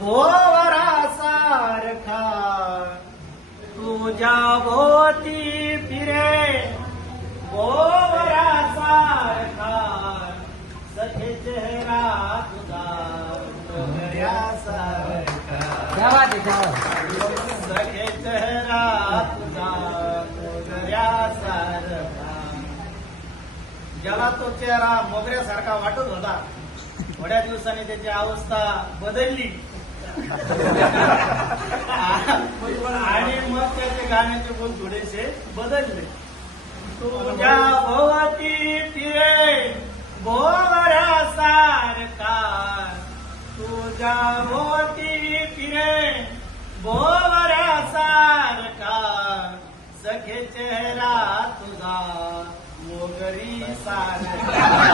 भोवरा सारखा तुझ्या भोवती फिरे भोवरा सारखा सखे चेहरा तुझा बात आहे. सखे चेहरा तुझा मोगऱ्यासारखा ज्याला तो चेहरा मोगऱ्यासारखा वाटत होता थोड्या दिवसांनी त्याची अवस्था बदलली. आणि मग त्याचे गाण्याचे बोल थोडेसे बदलले. तुझ्या भोवती फिरे सारखा तुझ्या भोवती फिरे सारखा सखे चेहरा तुझा मोगरी सारखा